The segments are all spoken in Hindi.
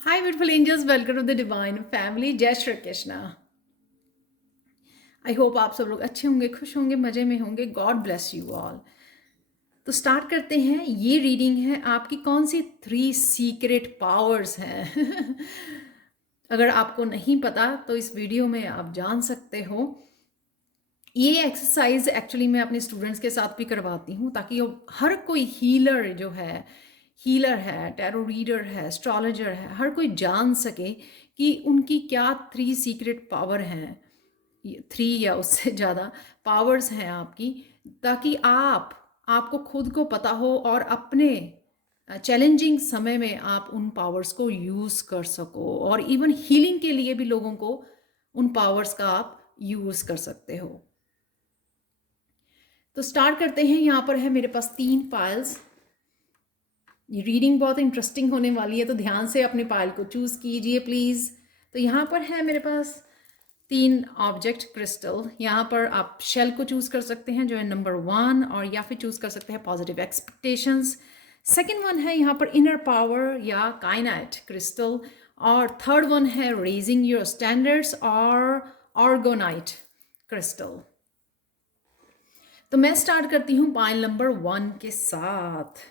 Hi, beautiful angels. Welcome to the Divine Family. जय श्री कृष्णा। आई होप आप सब लोग अच्छे होंगे, खुश होंगे, मज़े में होंगे। God bless you all. तो स्टार्ट करते हैं। ये रीडिंग है आपकी कौन सी 3 सीक्रेट पावर्स हैं। अगर आपको नहीं पता तो इस वीडियो में आप जान सकते हो। ये एक्सरसाइज एक्चुअली मैं अपने स्टूडेंट्स के साथ भी करवाती हूँ ताकि हर कोई हीलर है, टैरो रीडर है, एस्ट्रोलॉजर है, हर कोई जान सके कि उनकी क्या 3 सीक्रेट पावर हैं, 3 या उससे ज़्यादा पावर्स हैं आपकी, ताकि आपको खुद को पता हो और अपने चैलेंजिंग समय में आप उन पावर्स को यूज़ कर सको और इवन हीलिंग के लिए भी लोगों को उन पावर्स का आप यूज़ कर सकते हो। तो स्टार्ट करते हैं। यहाँ पर है मेरे पास 3 पाइल्स। ये रीडिंग बहुत इंटरेस्टिंग होने वाली है, तो ध्यान से अपने पाइल को चूज़ कीजिए प्लीज़। तो यहाँ पर है मेरे पास 3 ऑब्जेक्ट क्रिस्टल। यहाँ पर आप शेल को चूज़ कर सकते हैं जो है नंबर 1, और या फिर चूज़ कर सकते हैं पॉजिटिव एक्सपेक्टेशंस। सेकेंड वन है यहाँ पर इनर पावर या काइनाइट क्रिस्टल, और थर्ड वन है रेजिंग योर स्टैंडर्ड्स और ऑर्गोनाइट क्रिस्टल। तो मैं स्टार्ट करती हूँ पाइल नंबर 1 के साथ।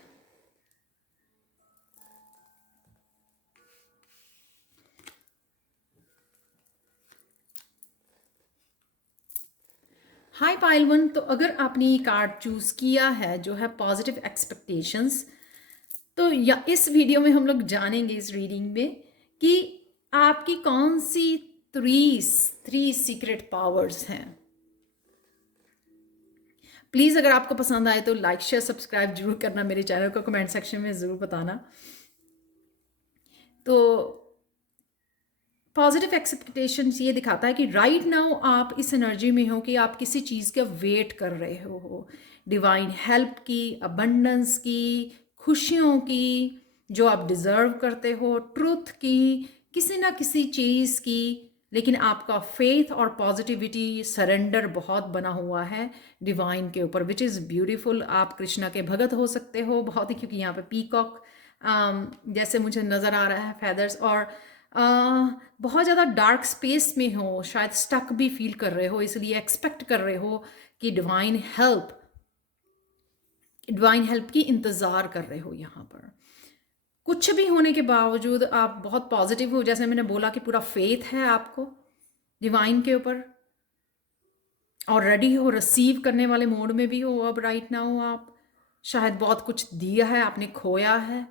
हाय पाइल 1, तो अगर आपने ये कार्ड चूज किया है जो है पॉजिटिव एक्सपेक्टेशंस, तो या इस वीडियो में हम लोग जानेंगे इस रीडिंग में कि आपकी कौन सी 3 सीक्रेट पावर्स हैं। प्लीज़ अगर आपको पसंद आए तो लाइक शेयर सब्सक्राइब जरूर करना, मेरे चैनल को कमेंट सेक्शन में ज़रूर बताना। तो पॉजिटिव एक्सपेक्टेशंस ये दिखाता है कि राइट नाउ आप इस एनर्जी में हो कि आप किसी चीज़ का वेट कर रहे हो, डिवाइन हेल्प की, अबंडेंस की, खुशियों की जो आप डिज़र्व करते हो, ट्रुथ की, किसी ना किसी चीज़ की। लेकिन आपका फेथ और पॉजिटिविटी, सरेंडर बहुत बना हुआ है डिवाइन के ऊपर, विच इज़ ब्यूटीफुल। आप कृष्णा के भगत हो सकते हो बहुत ही, क्योंकि यहाँ पे पीकॉक जैसे मुझे नज़र आ रहा है, फेदर्स, और बहुत ज़्यादा डार्क स्पेस में हो, शायद स्टक भी फील कर रहे हो, इसलिए एक्सपेक्ट कर रहे हो कि डिवाइन हेल्प की इंतज़ार कर रहे हो। यहाँ पर कुछ भी होने के बावजूद आप बहुत पॉजिटिव हो, जैसे मैंने बोला कि पूरा फेथ है आपको डिवाइन के ऊपर, और रेडी हो, रिसीव करने वाले मोड में भी हो। अब राइट नाउ आप शायद बहुत कुछ दिया है, आपने खोया है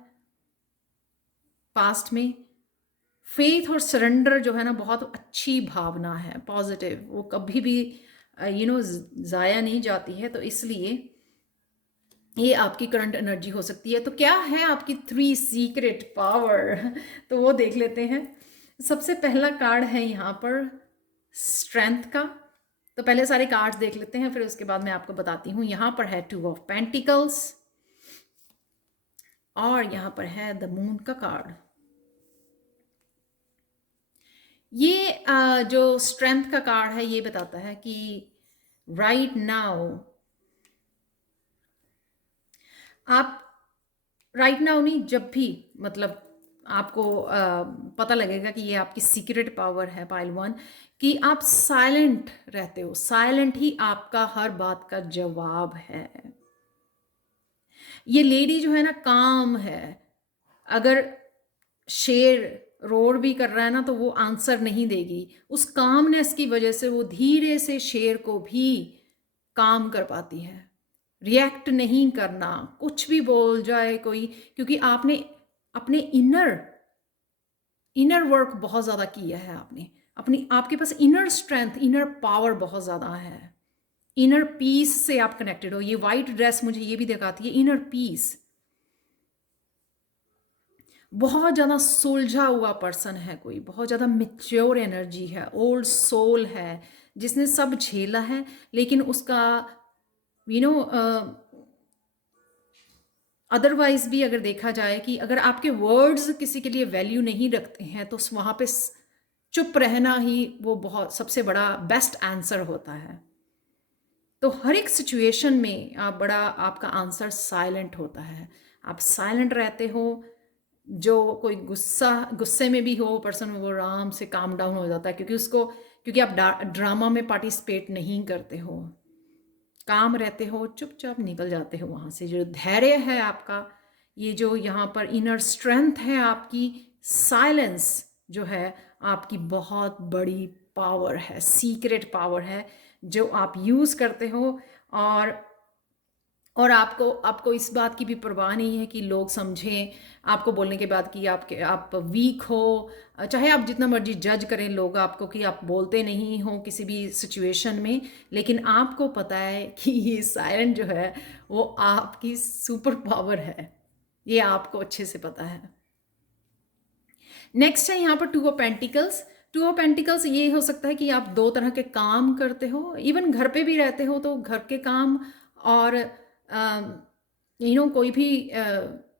पास्ट में। फेथ और सरेंडर जो है ना, बहुत अच्छी भावना है, पॉजिटिव, वो कभी भी ज़ाया नहीं जाती है। तो इसलिए ये आपकी करंट एनर्जी हो सकती है। तो क्या है आपकी 3 सीक्रेट पावर, तो वो देख लेते हैं। सबसे पहला कार्ड है यहाँ पर स्ट्रेंथ का। तो पहले सारे कार्ड्स देख लेते हैं, फिर उसके बाद मैं आपको बताती हूँ। यहाँ पर है 2 ऑफ पेंटिकल्स, और यहाँ पर है द मून का कार्ड। ये जो स्ट्रेंथ का कार्ड है ये बताता है कि राइट नाउ आप, राइट नाउ नहीं, जब भी, मतलब आपको पता लगेगा कि ये आपकी सीक्रेट पावर है पाइल 1, कि आप साइलेंट रहते हो। साइलेंट ही आपका हर बात का जवाब है। ये लेडी जो है ना, काम है। अगर शेर रोड भी कर रहा है ना, तो वो आंसर नहीं देगी। उस कामनेस की वजह से वो धीरे से शेर को भी काम कर पाती है। रिएक्ट नहीं करना, कुछ भी बोल जाए कोई, क्योंकि आपने अपने इनर वर्क बहुत ज़्यादा किया है। आपके पास इनर स्ट्रेंथ, इनर पावर बहुत ज़्यादा है। इनर पीस से आप कनेक्टेड हो। ये वाइट ड्रेस मुझे ये भी दिखाती है इनर पीस। बहुत ज़्यादा सुलझा हुआ पर्सन है कोई, बहुत ज़्यादा मेच्योर एनर्जी है, ओल्ड सोल है, जिसने सब झेला है। लेकिन उसका अदरवाइज भी अगर देखा जाए कि अगर आपके वर्ड्स किसी के लिए वैल्यू नहीं रखते हैं, तो वहाँ पे चुप रहना ही वो बहुत सबसे बड़ा बेस्ट आंसर होता है। तो हर एक सिचुएशन में आप बड़ा आपका आंसर साइलेंट होता है। आप साइलेंट रहते हो, जो कोई गुस्से में भी हो पर्सन वो आराम से काम डाउन हो जाता है, क्योंकि आप ड्रामा में पार्टिसिपेट नहीं करते हो, काम रहते हो, चुपचाप निकल जाते हो वहाँ से। जो धैर्य है आपका, ये जो यहाँ पर इनर स्ट्रेंथ है आपकी, साइलेंस जो है आपकी बहुत बड़ी पावर है, सीक्रेट पावर है जो आप यूज़ करते हो। और आपको आपको इस बात की भी परवाह नहीं है कि लोग समझें आपको बोलने के बाद कि आप वीक हो। चाहे आप जितना मर्जी जज करें लोग आपको कि आप बोलते नहीं हो किसी भी सिचुएशन में, लेकिन आपको पता है कि ये साइलेंट जो है वो आपकी सुपर पावर है, ये आपको अच्छे से पता है। नेक्स्ट है यहाँ पर two of pentacles. Two of pentacles ये हो सकता है कि आप दो तरह के काम करते हो, इवन घर पे भी रहते हो तो घर के काम, और कोई भी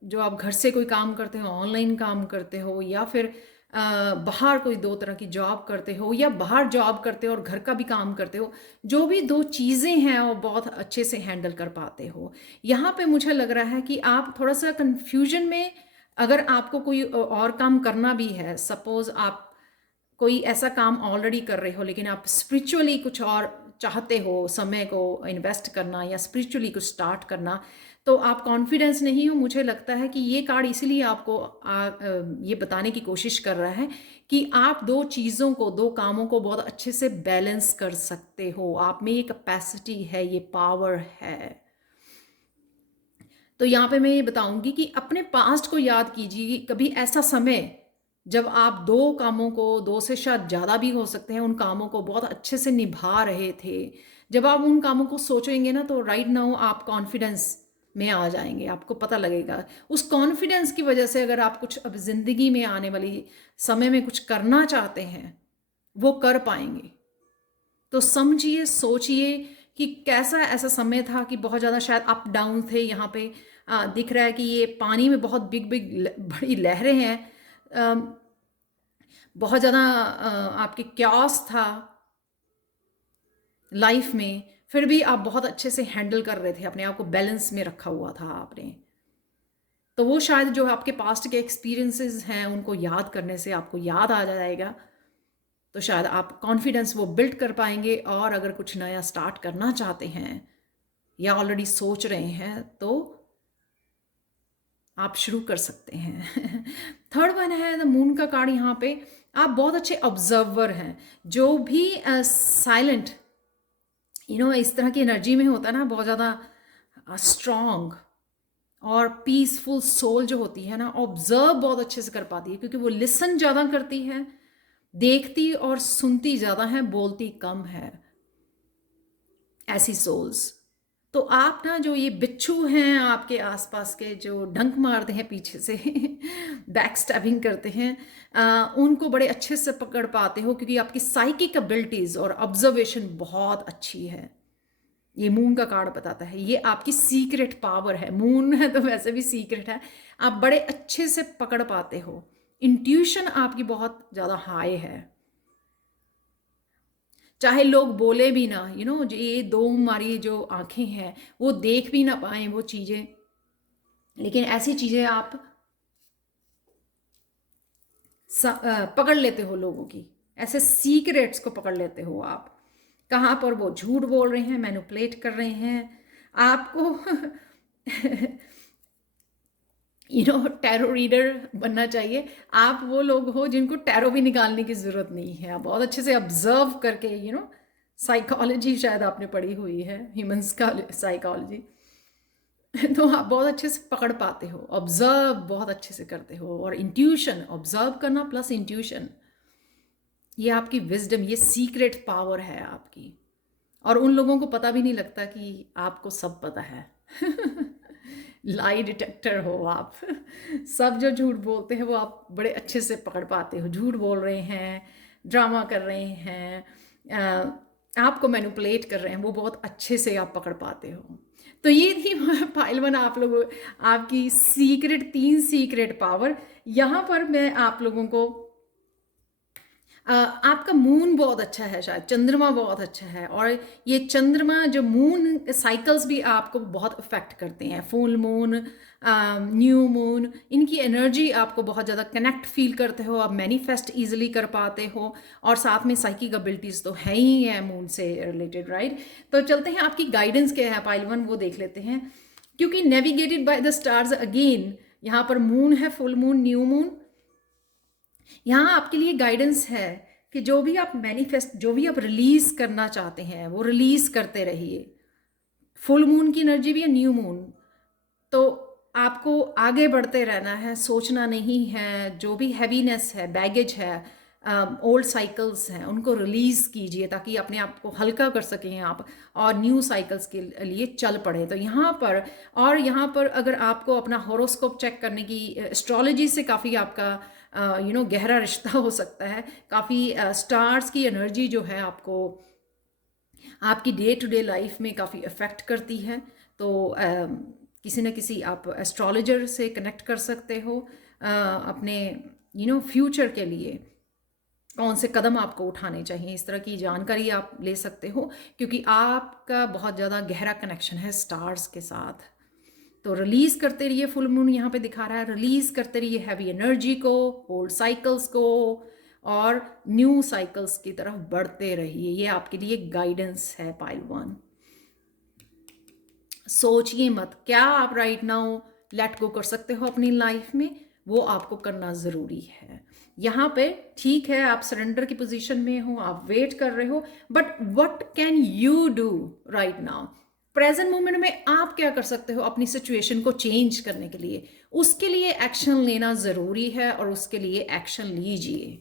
जो आप घर से कोई काम करते हो, ऑनलाइन काम करते हो, या फिर बाहर कोई दो तरह की जॉब करते हो, या बाहर जॉब करते हो और घर का भी काम करते हो, जो भी दो चीज़ें हैं वो बहुत अच्छे से हैंडल कर पाते हो। यहाँ पे मुझे लग रहा है कि आप थोड़ा सा कन्फ्यूजन में, अगर आपको कोई और काम करना भी है, सपोज आप कोई ऐसा काम ऑलरेडी कर रहे हो लेकिन आप स्पिरिचुअली कुछ और चाहते हो, समय को इन्वेस्ट करना या स्पिरिचुअली कुछ स्टार्ट करना, तो आप कॉन्फिडेंस नहीं हो। मुझे लगता है कि ये कार्ड इसीलिए आपको ये बताने की कोशिश कर रहा है कि आप दो चीज़ों को, दो कामों को बहुत अच्छे से बैलेंस कर सकते हो। आप में ये कैपेसिटी है, ये पावर है। तो यहाँ पे मैं ये बताऊंगी कि अपने पास्ट को याद कीजिए, कभी ऐसा समय जब आप दो कामों को, दो से शायद ज़्यादा भी हो सकते हैं, उन कामों को बहुत अच्छे से निभा रहे थे। जब आप उन कामों को सोचेंगे ना, तो राइट नाउ आप कॉन्फिडेंस में आ जाएंगे, आपको पता लगेगा। उस कॉन्फिडेंस की वजह से अगर आप कुछ अब ज़िंदगी में आने वाली समय में कुछ करना चाहते हैं, वो कर पाएंगे। तो समझिए, सोचिए कि कैसा ऐसा समय था कि बहुत ज़्यादा शायद अप डाउन थे। यहाँ पे दिख रहा है कि ये पानी में बहुत बिग बिग बड़ी लहरें हैं, बहुत ज़्यादा आपके क्यास था लाइफ में, फिर भी आप बहुत अच्छे से हैंडल कर रहे थे, अपने आप को बैलेंस में रखा हुआ था आपने। तो वो शायद जो आपके पास्ट के एक्सपीरियंसेस हैं उनको याद करने से आपको याद आ जाएगा, तो शायद आप कॉन्फिडेंस वो बिल्ड कर पाएंगे। और अगर कुछ नया स्टार्ट करना चाहते हैं या ऑलरेडी सोच रहे हैं तो आप शुरू कर सकते हैं। थर्ड वन है द मून का कार्ड। यहाँ पे आप बहुत अच्छे ऑब्जर्वर हैं, जो भी साइलेंट इस तरह की एनर्जी में होता है ना, बहुत ज़्यादा स्ट्रॉन्ग और पीसफुल सोल जो होती है ना, ऑब्जर्व बहुत अच्छे से कर पाती है, क्योंकि वो लिसन ज़्यादा करती है, देखती और सुनती ज़्यादा है, बोलती कम है, ऐसी सोल्स। तो आप ना, जो ये बिच्छू हैं आपके आसपास के, जो डंक मारते हैं पीछे से बैक स्टैबिंग करते हैं, उनको बड़े अच्छे से पकड़ पाते हो, क्योंकि आपकी साइकिक एबिलिटीज़ और ऑब्जर्वेशन बहुत अच्छी है। ये मून का कार्ड बताता है, ये आपकी सीक्रेट पावर है। मून है तो वैसे भी सीक्रेट है, आप बड़े अच्छे से पकड़ पाते हो। इंट्यूशन आपकी बहुत ज़्यादा हाई है, चाहे लोग बोले भी ना, ये दो हमारी जो आंखें हैं वो देख भी ना पाए वो चीज़ें, लेकिन ऐसी चीज़ें आप पकड़ लेते हो लोगों की, ऐसे सीक्रेट्स को पकड़ लेते हो आप, कहाँ पर वो झूठ बोल रहे हैं, मैनिपुलेट कर रहे हैं आपको। टैरो रीडर बनना चाहिए। आप वो लोग हो जिनको टैरो भी निकालने की ज़रूरत नहीं है, आप बहुत अच्छे से ऑब्जर्व करके, साइकोलॉजी शायद आपने पढ़ी हुई है, ह्यूमंस का साइकोलॉजी। तो आप बहुत अच्छे से पकड़ पाते हो, ऑब्जर्व बहुत अच्छे से करते हो। और इंट्यूशन, ऑब्जर्व करना प्लस इंट्यूशन, ये आपकी विजडम, ये सीक्रेट पावर है आपकी। और उन लोगों को पता भी नहीं लगता कि आपको सब पता है। लाई डिटेक्टर हो आप। सब जो झूठ बोलते हैं वो आप बड़े अच्छे से पकड़ पाते हो, झूठ बोल रहे हैं, ड्रामा कर रहे हैं, आपको मैनिपुलेट कर रहे हैं, वो बहुत अच्छे से आप पकड़ पाते हो। तो ये थी फाइल वन, आप लोगों आपकी सीक्रेट, 3 सीक्रेट पावर। यहाँ पर मैं आप लोगों को आपका मून बहुत अच्छा है, शायद चंद्रमा बहुत अच्छा है, और ये चंद्रमा जो मून साइकिल्स भी आपको बहुत अफेक्ट करते हैं, फुल मून, न्यू मून, इनकी एनर्जी आपको बहुत ज़्यादा कनेक्ट फील करते हो, आप मैनिफेस्ट इजीली कर पाते हो, और साथ में साइकिक एबिलिटीज़ तो है ही है मून से रिलेटेड, राइट। तो चलते हैं आपकी गाइडेंस क्या है पाइल वन, वो देख लेते हैं। क्योंकि navigated by the stars again, यहाँ पर मून है, फुल मून, न्यू मून, यहाँ आपके लिए गाइडेंस है कि जो भी आप मैनिफेस्ट, जो भी आप रिलीज करना चाहते हैं वो रिलीज करते रहिए। फुल मून की एनर्जी भी है, न्यू मून, तो आपको आगे बढ़ते रहना है, सोचना नहीं है। जो भी हैवीनेस है, बैगेज है, ओल्ड साइकिल्स हैं, उनको रिलीज़ कीजिए ताकि अपने आप को हल्का कर सकें आप, और न्यू साइकिल्स के लिए चल पड़े। तो यहाँ पर, और यहाँ पर अगर आपको अपना हॉरोस्कोप चेक करने की, एस्ट्रोलॉजी से काफ़ी आपका गहरा रिश्ता हो सकता है। काफ़ी स्टार्स की एनर्जी जो है आपको आपकी डे टू डे लाइफ में काफ़ी अफेक्ट करती है। तो किसी न किसी आप एस्ट्रोलॉजर से कनेक्ट कर सकते हो, अपने फ्यूचर के लिए कौन से कदम आपको उठाने चाहिए, इस तरह की जानकारी आप ले सकते हो, क्योंकि आपका बहुत ज़्यादा गहरा कनेक्शन है स्टार्स के साथ। तो रिलीज करते रहिए, फुल मून यहाँ पे दिखा रहा है, रिलीज करते रहिए हैवी एनर्जी को, ओल्ड साइकिल्स को, और न्यू साइकिल्स की तरफ बढ़ते रहिए। ये आपके लिए गाइडेंस है पाइल वन। सोचिए मत, क्या आप राइट नाउ लेट गो कर सकते हो अपनी लाइफ में, वो आपको करना ज़रूरी है। यहाँ पे ठीक है, आप सरेंडर की पोजीशन में हो, आप वेट कर रहे हो, but what can you do right now? Present moment में आप क्या कर सकते हो अपनी सिचुएशन को चेंज करने के लिए? उसके लिए एक्शन लेना ज़रूरी है, और उसके लिए एक्शन लीजिए।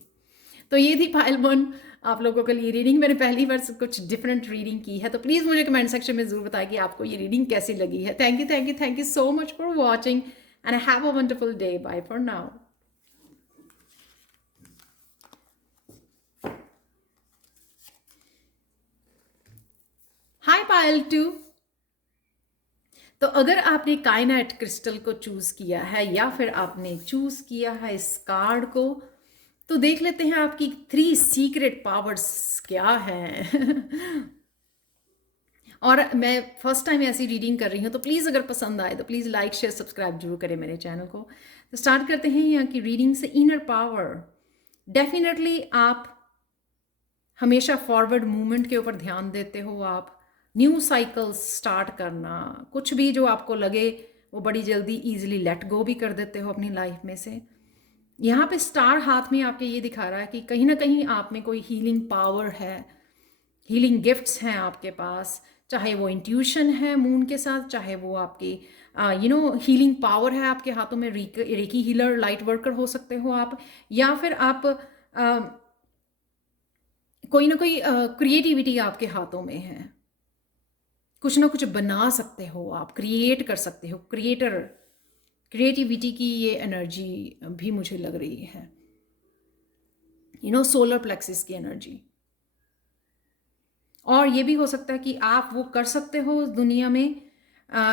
तो ये थी पाइल वन आप लोगों के लिए रीडिंग। मैंने पहली बार कुछ डिफरेंट रीडिंग की है, तो प्लीज़ मुझे कमेंट सेक्शन में ज़रूर बताएं कि आपको ये रीडिंग कैसी लगी है। Thank you, thank you, thank you so much for watching, and have a wonderful day. Bye for now. Hi Payal too. तो अगर आपने कायनाइट क्रिस्टल को चूज किया है, या फिर आपने चूज किया है इस कार्ड को, तो देख लेते हैं आपकी 3 सीक्रेट पावर्स क्या हैं। और मैं फर्स्ट टाइम ऐसी रीडिंग कर रही हूँ, तो प्लीज़ अगर पसंद आए तो प्लीज़ लाइक शेयर सब्सक्राइब जरूर करें मेरे चैनल को। तो स्टार्ट करते हैं यहाँ की रीडिंग से। इनर पावर, डेफिनेटली आप हमेशा फॉरवर्ड मूवमेंट के ऊपर ध्यान देते हो, आप न्यू साइकिल्स स्टार्ट करना, कुछ भी जो आपको लगे वो बड़ी जल्दी ईजिली लेट गो भी कर देते हो अपनी लाइफ में से। यहाँ पे स्टार हाथ में आपके ये दिखा रहा है कि कहीं ना कहीं आप में कोई हीलिंग पावर है, हीलिंग गिफ्ट्स हैं आपके पास, चाहे वो इंट्यूशन है मून के साथ, चाहे वो आपकी हीलिंग पावर है आपके हाथों में, रेकी हीलर, लाइट वर्कर हो सकते हो आप, या फिर आप कोई ना कोई क्रिएटिविटी आपके हाथों में है, कुछ ना कुछ बना सकते हो आप, क्रिएट कर सकते हो, क्रिएटिविटी की ये एनर्जी भी मुझे लग रही है, सोलर प्लेक्सिस की एनर्जी। और ये भी हो सकता है कि आप वो कर सकते हो दुनिया में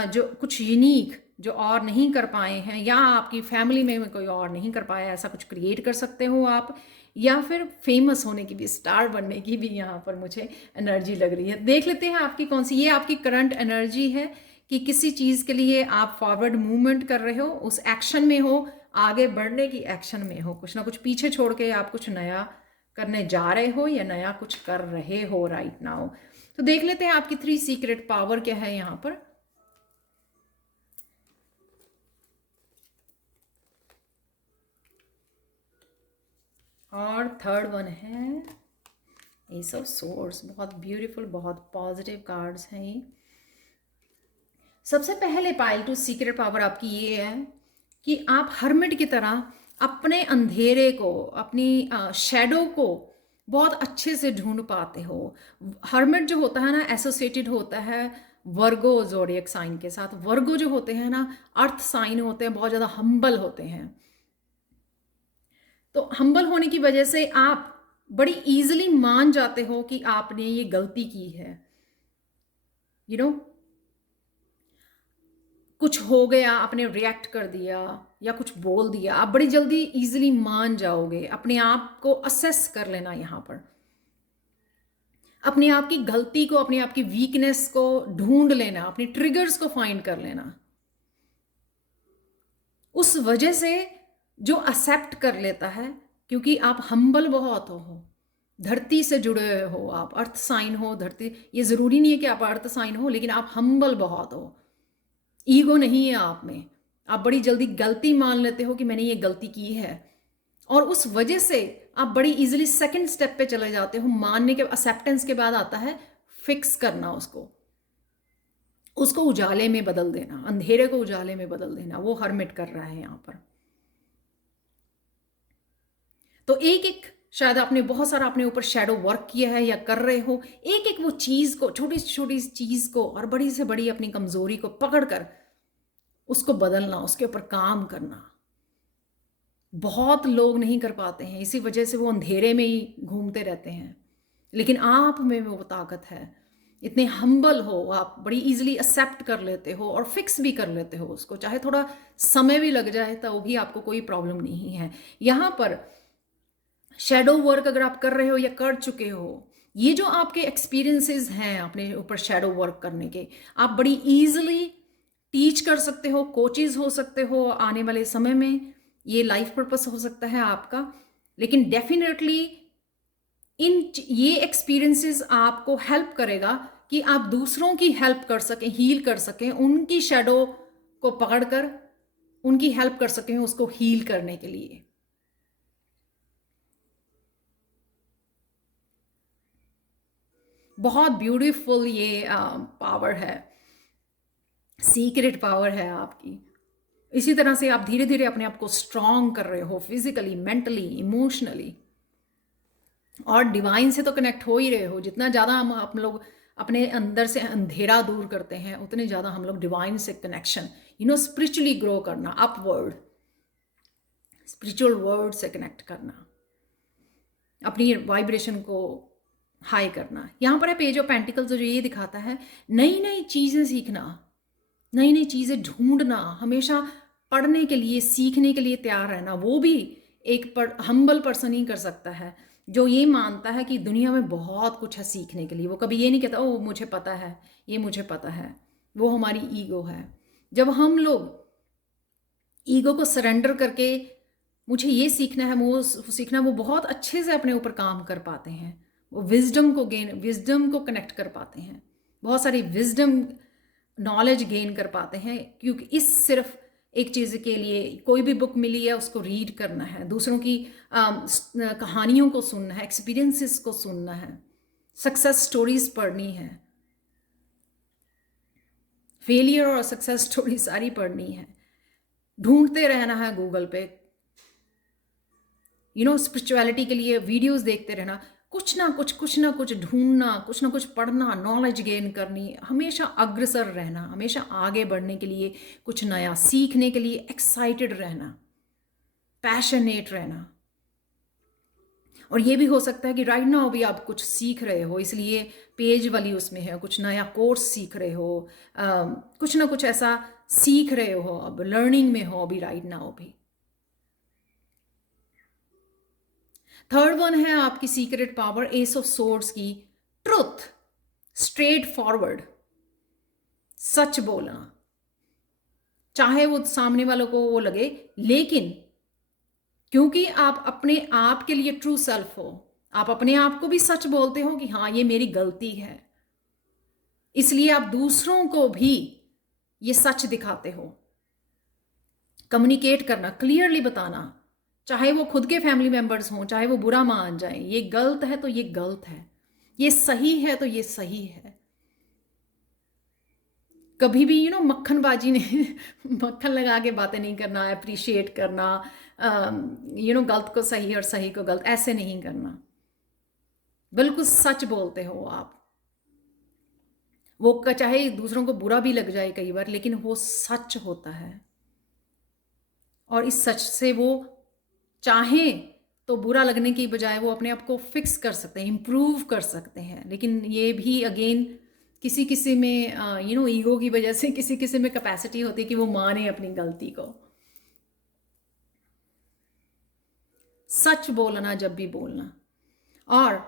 जो कुछ यूनिक, जो और नहीं कर पाए हैं, या आपकी फैमिली में कोई और नहीं कर पाया, ऐसा कुछ क्रिएट कर सकते हो आप, या फिर फेमस होने की भी, स्टार बनने की भी यहाँ पर मुझे एनर्जी लग रही है। देख लेते हैं आपकी कौन सी, ये आपकी करंट एनर्जी है कि किसी चीज़ के लिए आप फॉरवर्ड मूवमेंट कर रहे हो, उस एक्शन में हो, आगे बढ़ने की एक्शन में हो, कुछ ना कुछ पीछे छोड़ के आप कुछ नया करने जा रहे हो, या नया कुछ कर रहे हो राइट नाउ। तो देख लेते हैं आपकी 3 सीक्रेट पावर क्या है यहाँ पर। और थर्ड वन है एस ऑफ सोर्स। बहुत ब्यूटीफुल, बहुत पॉजिटिव कार्ड्स हैं ये। सबसे पहले पाइल टू सीक्रेट पावर आपकी ये है कि आप हर्मिट की तरह अपने अंधेरे को, अपनी शैडो को बहुत अच्छे से ढूंढ पाते हो। हर्मिट जो होता है ना, एसोसिएटेड होता है वर्गो ज़ोडिएक साइन के साथ। वर्गो जो होते हैं ना, अर्थ साइन होते हैं, बहुत ज़्यादा हम्बल होते हैं। तो हम्बल होने की वजह से आप बड़ी इजीली मान जाते हो कि आपने ये गलती की है। कुछ हो गया, आपने रिएक्ट कर दिया या कुछ बोल दिया, आप बड़ी जल्दी इजीली मान जाओगे। अपने आप को असेस कर लेना, यहाँ पर अपने आप की गलती को, अपने आप की वीकनेस को ढूंढ लेना, अपने ट्रिगर्स को फाइंड कर लेना। उस वजह से जो एक्सेप्ट कर लेता है, क्योंकि आप हम्बल बहुत हो, धरती से जुड़े हुए हो, आप अर्थ साइन हो, धरती, ये ज़रूरी नहीं है कि आप अर्थ साइन हो, लेकिन आप हम्बल बहुत हो, ईगो नहीं है आप में। आप बड़ी जल्दी गलती मान लेते हो कि मैंने ये गलती की है, और उस वजह से आप बड़ी इजीली सेकंड स्टेप पे चले जाते हो। मानने के, एक्सेप्टेंस के बाद आता है फिक्स करना, उसको उजाले में बदल देना, अंधेरे को उजाले में बदल देना। वो हर्मिट कर रहा है यहाँ पर। तो एक एक, शायद आपने बहुत सारा अपने ऊपर शैडो वर्क किया है या कर रहे हो, एक एक वो चीज़ को, छोटी छोटी चीज़ को और बड़ी से बड़ी अपनी कमज़ोरी को पकड़ कर उसको बदलना, उसके ऊपर काम करना। बहुत लोग नहीं कर पाते हैं, इसी वजह से वो अंधेरे में ही घूमते रहते हैं। लेकिन आप में वो ताकत है, इतने हम्बल हो, आप बड़ी इजीली एक्सेप्ट कर लेते हो और फिक्स भी कर लेते हो उसको, चाहे थोड़ा समय भी लग जाए तो भी आपको कोई प्रॉब्लम नहीं है। यहाँ पर शैडो वर्क अगर आप कर रहे हो या कर चुके हो, ये जो आपके एक्सपीरियंसेस हैं अपने ऊपर शैडो वर्क करने के, आप बड़ी इजीली टीच कर सकते हो, कोचेज हो सकते हो आने वाले समय में। ये लाइफ पर्पस हो सकता है आपका, लेकिन डेफिनेटली ये एक्सपीरियंसेस आपको हेल्प करेगा कि आप दूसरों की हेल्प कर सकें, हील कर सकें, उनकी शैडो को पकड़कर उनकी हेल्प कर सकें उसको हील करने के लिए। बहुत ब्यूटीफुल ये पावर है, सीक्रेट पावर है आपकी। इसी तरह से आप धीरे धीरे अपने आप को स्ट्रांग कर रहे हो, फिजिकली, मेंटली, इमोशनली, और डिवाइन से तो कनेक्ट हो ही रहे हो। जितना ज़्यादा हम लोग अपने अंदर से अंधेरा दूर करते हैं, उतने ज़्यादा हम लोग डिवाइन से कनेक्शन, स्पिरिचुअली ग्रो करना, अपवर्ड, स्पिरिचुअल वर्ल्ड से कनेक्ट करना, अपनी वाइब्रेशन को हाई करना। यहाँ पर है पेज ऑफ पेंटिकल्स, जो ये दिखाता है नई नई चीज़ें सीखना, नई नई चीज़ें ढूंढना, हमेशा पढ़ने के लिए, सीखने के लिए तैयार रहना। वो भी एक हम्बल पर्सन ही कर सकता है, जो ये मानता है कि दुनिया में बहुत कुछ है सीखने के लिए। वो कभी ये नहीं कहता ओ मुझे पता है, ये मुझे पता है। वो हमारी ईगो है। जब हम लोग ईगो को सरेंडर करके मुझे ये सीखना है, वो सीखना, वो बहुत अच्छे से अपने ऊपर काम कर पाते हैं। वो विजडम को कनेक्ट कर पाते हैं, बहुत सारी विजडम नॉलेज गेन कर पाते हैं। क्योंकि इस सिर्फ एक चीज़ के लिए, कोई भी बुक मिली है उसको रीड करना है, दूसरों की कहानियों को सुनना है, एक्सपीरियंसेस को सुनना है, सक्सेस स्टोरीज पढ़नी है, फेलियर और सक्सेस स्टोरी सारी पढ़नी है, ढूंढते रहना है गूगल पे, स्पिरिचुअलिटी के लिए वीडियोस देखते रहना, कुछ ना कुछ ढूंढना, कुछ ना कुछ पढ़ना, नॉलेज गेन करनी, हमेशा अग्रसर रहना, हमेशा आगे बढ़ने के लिए, कुछ नया सीखने के लिए एक्साइटेड रहना, पैशनेट रहना। और ये भी हो सकता है कि राइट नाउ भी आप कुछ सीख रहे हो, इसलिए पेज वाली उसमें है, कुछ नया कोर्स सीख रहे हो, कुछ ना कुछ ऐसा सीख रहे हो, अब लर्निंग में हो अभी राइट नाउ भी। थर्ड वन है आपकी secret power, S of swords की, ट्रुथ, स्ट्रेट फॉरवर्ड, सच बोलना, चाहे वो सामने वालों को वो लगे, लेकिन क्योंकि आप अपने आप के लिए ट्रू सेल्फ हो, आप अपने आप को भी सच बोलते हो कि हाँ ये मेरी गलती है, इसलिए आप दूसरों को भी ये सच दिखाते हो। कम्युनिकेट करना, क्लियरली बताना, चाहे वो खुद के फैमिली मेंबर्स हों, चाहे वो बुरा मान जाए, ये गलत है तो ये गलत है, ये सही है तो ये सही है। कभी भी मक्खनबाजी नहीं मक्खन लगा के बातें नहीं करना, अप्रिशिएट करना, गलत को सही और सही को गलत, ऐसे नहीं करना। बिल्कुल सच बोलते हो आप, वो चाहे दूसरों को बुरा भी लग जाए कई बार, लेकिन वो सच होता है। और इस सच से वो चाहे तो बुरा लगने की बजाय वो अपने आप को फिक्स कर सकते हैं, इम्प्रूव कर सकते हैं। लेकिन ये भी अगेन किसी किसी में ईगो की वजह से किसी किसी में कैपेसिटी होती है कि वो माने अपनी गलती को। सच बोलना जब भी बोलना, और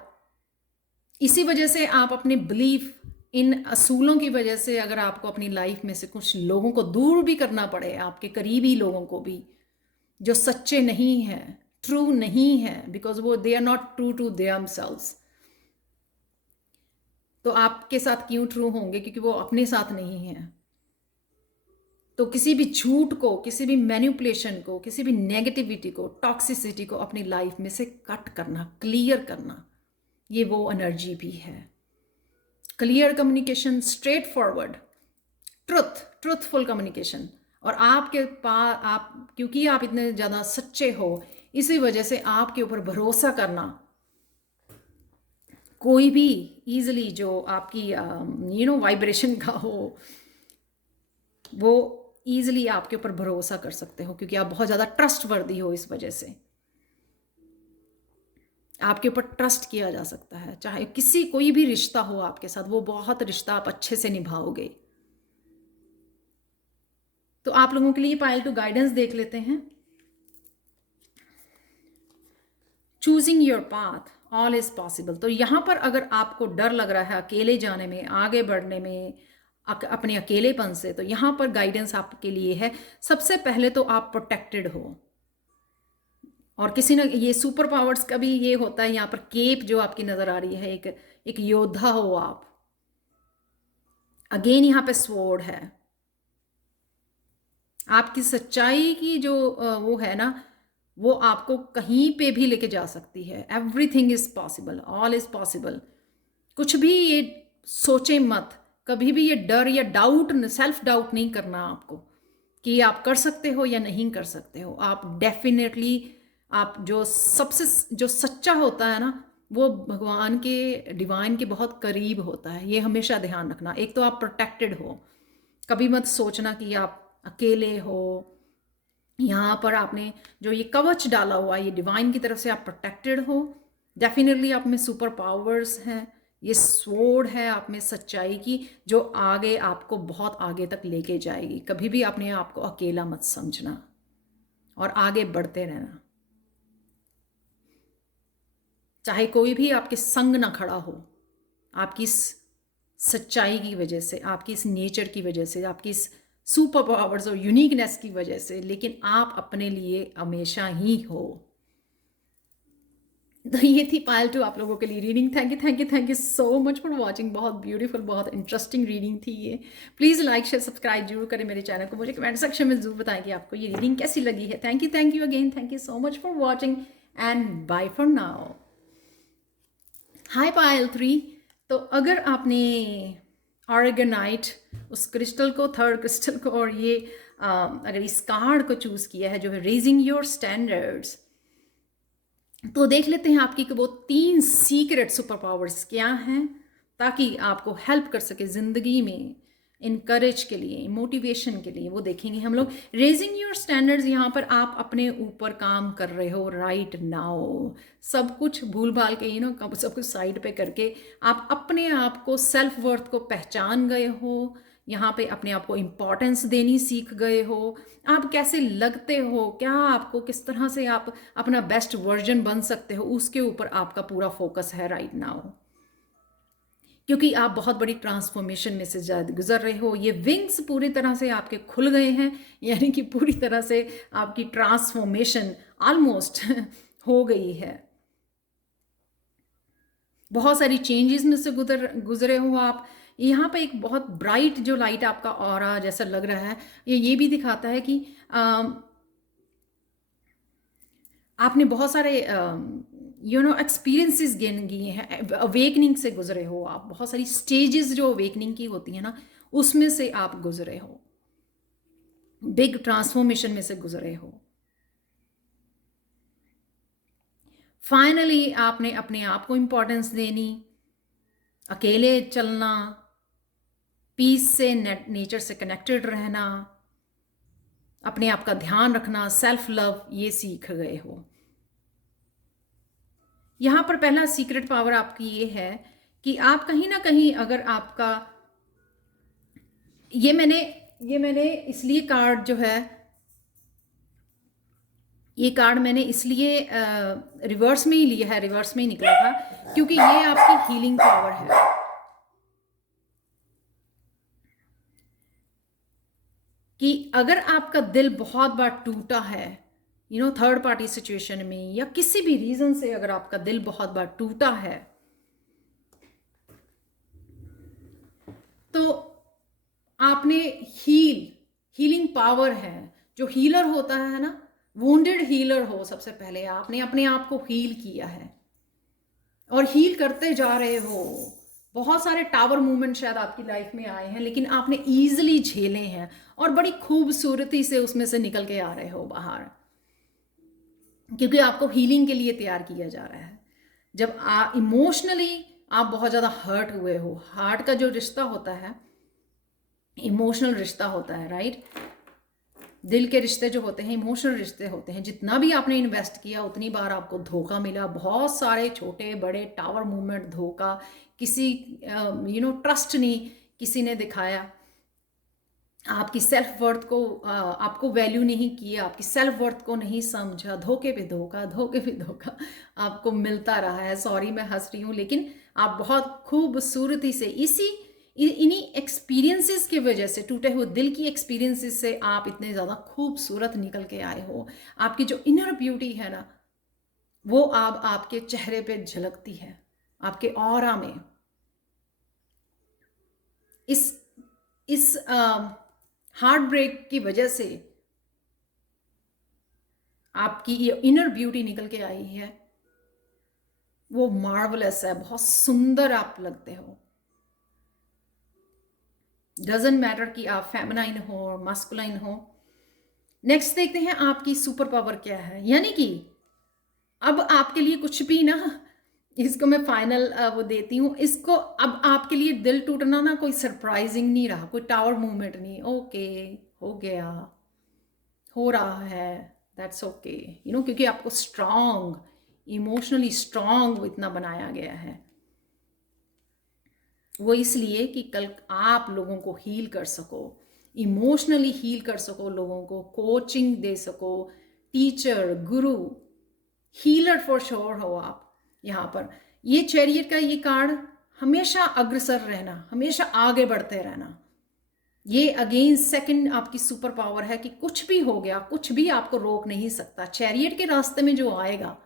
इसी वजह से आप अपने बिलीफ, इन असूलों की वजह से अगर आपको अपनी लाइफ में से कुछ लोगों को दूर भी करना पड़े, आपके करीबी लोगों को भी जो सच्चे नहीं हैं, ट्रू नहीं है, बिकॉज वो they are not true to themselves, तो आपके साथ क्यों ट्रू होंगे? क्योंकि वो अपने साथ नहीं है। तो किसी भी झूठ को, किसी भी मैनिपुलेशन को, किसी भी नेगेटिविटी को, टॉक्सिसिटी को अपनी लाइफ में से कट करना, क्लियर करना, ये वो एनर्जी भी है। Clear communication, straight forward, truthful communication. और आपके पास, आप क्योंकि आप इतने ज़्यादा सच्चे हो, इसी वजह से आपके ऊपर भरोसा करना, कोई भी इजीली जो आपकी वाइब्रेशन का हो, वो ईजिली आपके ऊपर भरोसा कर सकते हो, क्योंकि आप बहुत ज़्यादा ट्रस्टवर्दी हो। इस वजह से आपके ऊपर ट्रस्ट किया जा सकता है, चाहे किसी कोई भी रिश्ता हो आपके साथ, वो बहुत रिश्ता आप अच्छे से निभाओगे। तो आप लोगों के लिए पायल टू गाइडेंस देख लेते हैं। Choosing your path, all is possible. तो यहाँ पर अगर आपको डर लग रहा है अकेले जाने में, आगे बढ़ने में, अपने अकेलेपन से, तो यहाँ पर गाइडेंस आपके लिए है। सबसे पहले तो आप प्रोटेक्टेड हो, और किसी ने ये सुपर पावर्स का भी ये होता है। यहाँ पर केप जो आपकी नजर आ रही है, एक योद्धा हो आप। अगेन यहाँ पे स्वॉर्ड है। आपकी सच्चाई की जो वो है ना, वो आपको कहीं पे भी लेके जा सकती है। Everything is possible, all is possible. कुछ भी ये सोचे मत, कभी भी ये डर या डाउट, सेल्फ डाउट नहीं करना आपको कि आप कर सकते हो या नहीं कर सकते हो। आप डेफिनेटली, आप जो सबसे जो सच्चा होता है ना, वो भगवान के, डिवाइन के बहुत करीब होता है। ये हमेशा ध्यान रखना। एक तो आप प्रोटेक्टेड हो, कभी मत सोचना कि आप अकेले हो। यहाँ पर आपने जो ये कवच डाला हुआ है, ये डिवाइन की तरफ से आप प्रोटेक्टेड हो। डेफिनेटली आप में सुपर पावर्स हैं। ये स्वॉर्ड है आप में सच्चाई की, जो आगे आपको बहुत आगे तक लेके जाएगी। कभी भी अपने आप को अकेला मत समझना, और आगे बढ़ते रहना। चाहे कोई भी आपके संग ना खड़ा हो, आपकी इस सच्चाई की वजह से, आपकी इस नेचर की वजह से, आपकी इस सुपर पावर्स और यूनिकनेस की वजह से, लेकिन आप अपने लिए हमेशा ही हो। तो ये थी पायल टू आप लोगों के लिए reading. Thank you so much for watching. बहुत ब्यूटीफुल, बहुत इंटरेस्टिंग रीडिंग थी ये। प्लीज़ लाइक शेयर सब्सक्राइब जरूर करें मेरे चैनल को। मुझे कमेंट सेक्शन में जरूर बताएं कि आपको ये रीडिंग कैसी लगी है। Thank you again, thank you so much for watching, and bye for now. Hi Payal 3। तो अगर आपने ऑर्गेनाइट, उस क्रिस्टल को, थर्ड क्रिस्टल को, और ये अगर इस कार्ड को चूज़ किया है जो है रेजिंग योर स्टैंडर्ड्स, तो देख लेते हैं आपकी कि वो 3 सीक्रेट सुपर पावर्स क्या हैं, ताकि आपको हेल्प कर सके ज़िंदगी में, इनकरेज के लिए, मोटिवेशन के लिए। वो देखेंगे हम लोग। रेजिंग योर स्टैंडर्ड्स, यहाँ पर आप अपने ऊपर काम कर रहे हो राइट नाउ। सब कुछ भूल भाल के सब कुछ साइड पे करके आप अपने आप को, सेल्फ वर्थ को पहचान गए हो। यहाँ पे अपने आप को इम्पोर्टेंस देनी सीख गए हो। आप कैसे लगते हो, क्या आपको, किस तरह से आप अपना बेस्ट वर्जन बन सकते हो, उसके ऊपर आपका पूरा फोकस है राइट नाउ। क्योंकि आप बहुत बड़ी ट्रांसफॉर्मेशन में से गुजर रहे हो। ये विंग्स पूरी तरह से आपके खुल गए हैं, यानी कि पूरी तरह से आपकी ट्रांसफॉर्मेशन ऑलमोस्ट हो गई है। बहुत सारी चेंजेस में से गुजरे हो आप। यहाँ पे एक बहुत ब्राइट जो लाइट आपका ऑरा जैसा लग रहा है, ये भी दिखाता है कि आपने बहुत सारे एक्सपीरियंसेस गेन किए हैं। अवेकनिंग से गुजरे हो आप, बहुत सारी स्टेजेस जो अवेकनिंग की होती है ना, उसमें से आप गुजरे हो, बिग ट्रांसफॉर्मेशन में से गुजरे हो। फाइनली आपने अपने आप को इम्पोर्टेंस देनी, अकेले चलना, पीस से, नेचर से कनेक्टेड रहना, अपने आप का ध्यान रखना, सेल्फ लव, ये सीख गए हो। यहाँ पर पहला सीक्रेट पावर आपकी ये है कि आप कहीं ना कहीं, अगर आपका ये मैंने इसलिए कार्ड जो है, ये कार्ड मैंने इसलिए रिवर्स में ही लिया है, रिवर्स में ही निकला था, क्योंकि ये आपकी हीलिंग पावर है। कि अगर आपका दिल बहुत बार टूटा है, थर्ड पार्टी सिचुएशन में या किसी भी रीजन से, अगर आपका दिल बहुत बार टूटा है, तो आपने हीलिंग पावर है। जो हीलर होता है ना, वुंडेड हीलर हो, सबसे पहले आपने अपने आप को हील किया है और हील करते जा रहे हो। बहुत सारे टावर मूवमेंट शायद आपकी लाइफ में आए हैं, लेकिन आपने ईजिली झेले हैं और बड़ी खूबसूरती से उसमें से निकल के आ रहे हो बाहर, क्योंकि आपको हीलिंग के लिए तैयार किया जा रहा है। जब इमोशनली आप बहुत ज़्यादा हर्ट हुए हो, हार्ट का जो रिश्ता होता है इमोशनल रिश्ता होता है, राइट। दिल के रिश्ते जो होते हैं इमोशनल रिश्ते होते हैं। जितना भी आपने इन्वेस्ट किया उतनी बार आपको धोखा मिला, बहुत सारे छोटे बड़े टावर मूवमेंट, धोखा, किसी ट्रस्ट नहीं किसी ने दिखाया, आपकी सेल्फ वर्थ को आपको वैल्यू नहीं किया, आपकी सेल्फ वर्थ को नहीं समझा, धोखे पे धोखा, धोखे पे धोखा आपको मिलता रहा है। सॉरी मैं हंस रही हूँ, लेकिन आप बहुत खूबसूरती से इन्हीं एक्सपीरियंसेस की वजह से, टूटे हुए दिल की एक्सपीरियंसेस से आप इतने ज़्यादा खूबसूरत निकल के आए हो। आपकी जो इनर ब्यूटी है ना, वो आपके चेहरे पे झलकती है, आपके ऑरा में। इस हार्ट ब्रेक की वजह से आपकी ये इनर ब्यूटी निकल के आई है, वो मार्वलस है, बहुत सुंदर आप लगते हो। डजंट मैटर कि आप फेमिनाइन हो और मस्कुलाइन हो। नेक्स्ट देखते हैं आपकी सुपर पावर क्या है। यानी कि अब आपके लिए कुछ भी ना, इसको मैं फाइनल वो देती हूँ इसको। अब आपके लिए दिल टूटना ना कोई सरप्राइजिंग नहीं रहा, कोई टावर मूवमेंट नहीं। ओके, हो गया, हो रहा है, दैट्स ओके, क्योंकि आपको स्ट्रांग, इमोशनली स्ट्रांग इतना बनाया गया है। वो इसलिए कि कल आप लोगों को हील कर सको, इमोशनली हील कर सको, लोगों को कोचिंग दे सको, teacher, Guru, healer for sure हो आप। यहाँ पर ये चैरियट का ये कार्ड, हमेशा अग्रसर रहना, हमेशा आगे बढ़ते रहना। ये अगेन सेकंड आपकी सुपर पावर है कि कुछ भी हो गया, कुछ भी आपको रोक नहीं सकता। चैरियट के रास्ते में जो आएगा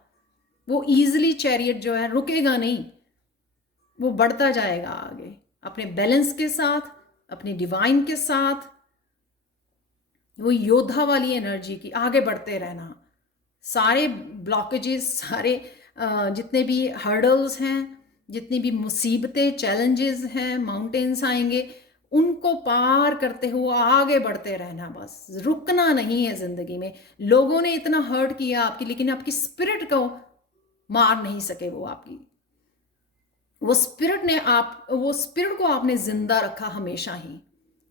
वो ईजिली, चैरियट जो है रुकेगा नहीं, वो बढ़ता जाएगा आगे अपने बैलेंस के साथ, अपने डिवाइन के साथ। वो योद्धा वाली एनर्जी की आगे बढ़ते रहना। सारे ब्लॉकेजेस, सारे जितने भी हर्डल्स हैं, जितनी भी मुसीबतें, चैलेंजेस हैं, माउंटेन्स आएंगे, उनको पार करते हुए आगे बढ़ते रहना, बस रुकना नहीं है ज़िंदगी में। लोगों ने इतना हर्ट किया आपकी, लेकिन आपकी स्पिरिट को मार नहीं सके वो आपकी। वो स्पिरिट को आपने जिंदा रखा हमेशा ही।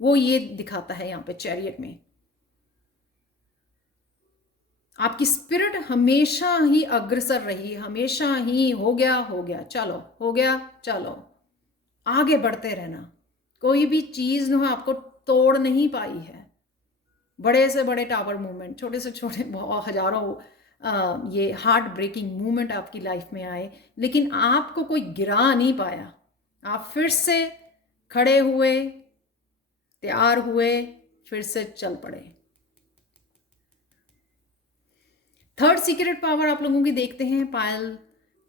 वो ये दिखाता है यहाँ पे चैरियट में। आपकी स्पिरिट हमेशा ही अग्रसर रही, हमेशा ही हो गया चलो, हो गया चलो, आगे बढ़ते रहना। कोई भी चीज जो है आपको तोड़ नहीं पाई है। बड़े से बड़े टावर मूवमेंट, छोटे से छोटे हजारों ये हार्ट ब्रेकिंग मूवमेंट आपकी लाइफ में आए, लेकिन आपको कोई गिरा नहीं पाया। आप फिर से खड़े हुए, तैयार हुए, फिर से चल पड़े। थर्ड सीक्रेट पावर आप लोगों की देखते हैं, पायल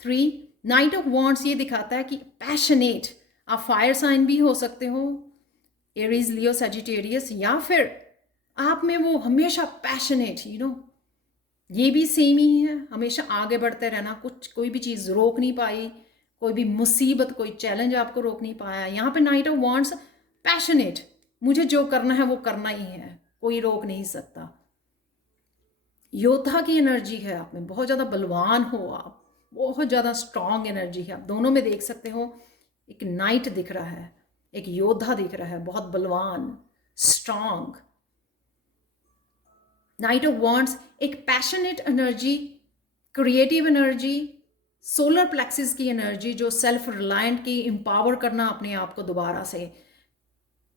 3, नाइट ऑफ वॉन्ड्स। ये दिखाता है कि पैशनेट, आप फायर साइन भी हो सकते हो, एरीज, लियो, सजिटेरियस, या फिर आप में वो हमेशा पैशनेट, ये भी सेम ही है, हमेशा आगे बढ़ते रहना। कोई भी चीज़ रोक नहीं पाई, कोई भी मुसीबत, कोई चैलेंज आपको रोक नहीं पाया। यहाँ पे नाइट ऑफ वॉन्ड्स, पैशनेट, मुझे जो करना है वो करना ही है, कोई रोक नहीं सकता। योद्धा की एनर्जी है आप में, बहुत ज़्यादा बलवान हो आप, बहुत ज़्यादा स्ट्रांग एनर्जी है। आप दोनों में देख सकते हो, एक नाइट दिख रहा है, एक योद्धा दिख रहा है, बहुत बलवान, स्ट्रांग। नाइट ऑफ वॉन्ड्स एक passionate energy, creative energy, solar plexus की एनर्जी, जो सेल्फ रिलायंट की, एम्पावर करना अपने आप को दोबारा से,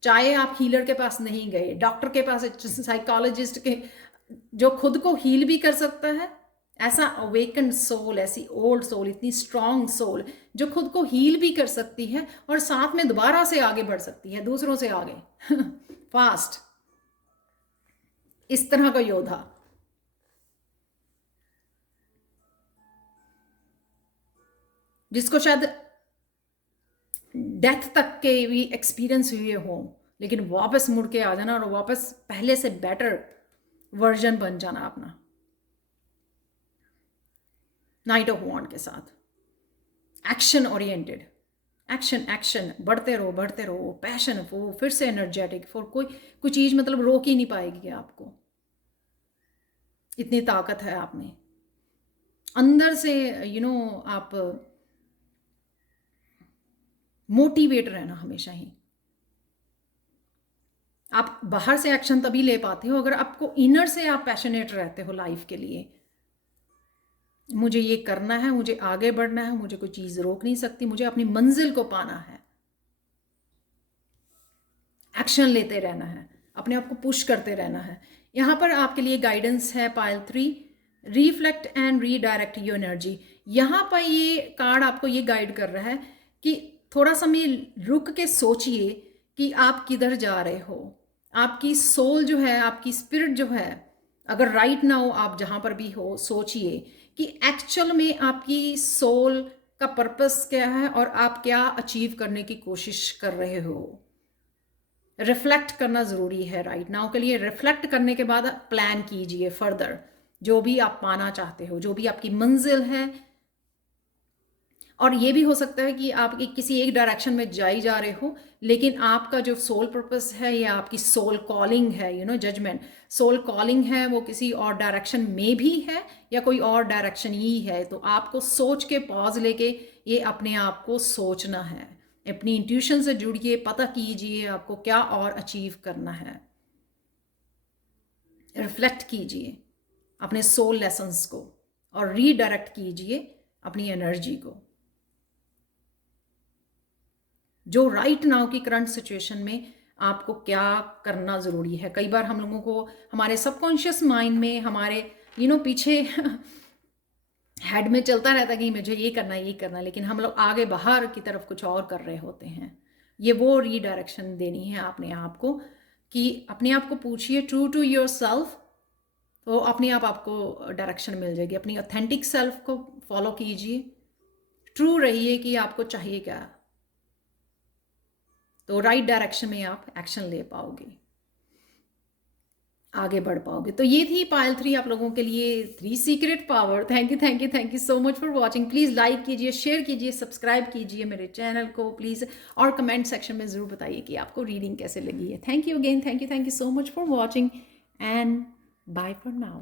चाहे आप हीलर के पास नहीं गए, डॉक्टर के पास, साइकोलॉजिस्ट के, जो खुद को हील भी कर सकता है, ऐसा अवेकन्ड सोल, ऐसी ओल्ड सोल, इतनी स्ट्रांग सोल जो खुद को हील भी कर सकती है और साथ में दोबारा से आगे बढ़ सकती है, दूसरों से आगे फास्ट, इस तरह का योद्धा। जिसको शायद डेथ तक के भी एक्सपीरियंस हुए हो, लेकिन वापस मुड़ के आ जाना और वापस पहले से बेटर वर्जन बन जाना अपना, नाइट ऑफ वॉन्ड के साथ। एक्शन ओरिएंटेड, एक्शन एक्शन, बढ़ते रहो, पैशन वो फिर से एनर्जेटिक, फॉर कोई चीज़ मतलब रोक ही नहीं पाएगी आपको, इतनी ताकत है आप में अंदर से। आप मोटिवेट रहना हमेशा ही। आप बाहर से एक्शन तभी ले पाते हो अगर आपको इनर से आप पैशनेट रहते हो लाइफ के लिए। मुझे ये करना है, मुझे आगे बढ़ना है, मुझे कोई चीज़ रोक नहीं सकती, मुझे अपनी मंजिल को पाना है। एक्शन लेते रहना है, अपने आप को पुश करते रहना है। यहाँ पर आपके लिए गाइडेंस है pile 3, reflect and redirect your energy. यहाँ पर ये कार्ड आपको ये गाइड कर रहा है कि थोड़ा समय रुक के सोचिए कि आप किधर जा रहे हो। आपकी सोल जो है, आपकी स्पिरिट जो है, अगर राइट नाउ आप जहाँ पर भी हो, सोचिए कि एक्चुअल में आपकी सोल का पर्पस क्या है और आप क्या अचीव करने की कोशिश कर रहे हो। रिफ्लेक्ट करना ज़रूरी है राइट नाउ के लिए। रिफ्लेक्ट करने के बाद प्लान कीजिए फर्दर, जो भी आप पाना चाहते हो, जो भी आपकी मंजिल है। और ये भी हो सकता है कि आप किसी एक डायरेक्शन में जा रहे हो, लेकिन आपका जो सोल पर्पस है या आपकी सोल कॉलिंग है, जजमेंट, सोल कॉलिंग है, वो किसी और डायरेक्शन में भी है या कोई और डायरेक्शन ही है। तो आपको सोच के पॉज लेके ये अपने आप को सोचना है, अपनी इंट्यूशन से जुड़िए, पता कीजिए आपको क्या और अचीव करना है। रिफ्लेक्ट कीजिए अपने सोल लेसन्स को और रीडायरेक्ट कीजिए अपनी एनर्जी को, जो राइट नाउ की करंट सिचुएशन में आपको क्या करना ज़रूरी है। कई बार हम लोगों को हमारे सबकॉन्शियस माइंड में, हमारे पीछे हेड में चलता रहता है कि मुझे ये करना है, ये करना, लेकिन हम लोग आगे बाहर की तरफ कुछ और कर रहे होते हैं। ये वो रीडायरेक्शन देनी है अपने आप को, कि अपने आप को पूछिए ट्रू टू योर सेल्फ, तो अपने आप आपको डायरेक्शन मिल जाएगी। अपनी ऑथेंटिक सेल्फ को फॉलो कीजिए, ट्रू रहिए कि आपको चाहिए क्या, तो राइट डायरेक्शन में आप एक्शन ले पाओगे, आगे बढ़ पाओगे। तो ये थी पायल 3 आप लोगों के लिए 3 secret power. Thank you so much for watching. Please like कीजिए, शेयर कीजिए, सब्सक्राइब कीजिए मेरे चैनल को प्लीज़, और कमेंट सेक्शन में ज़रूर बताइए कि आपको रीडिंग कैसे लगी है। Thank you again, thank you so much for watching and bye for now.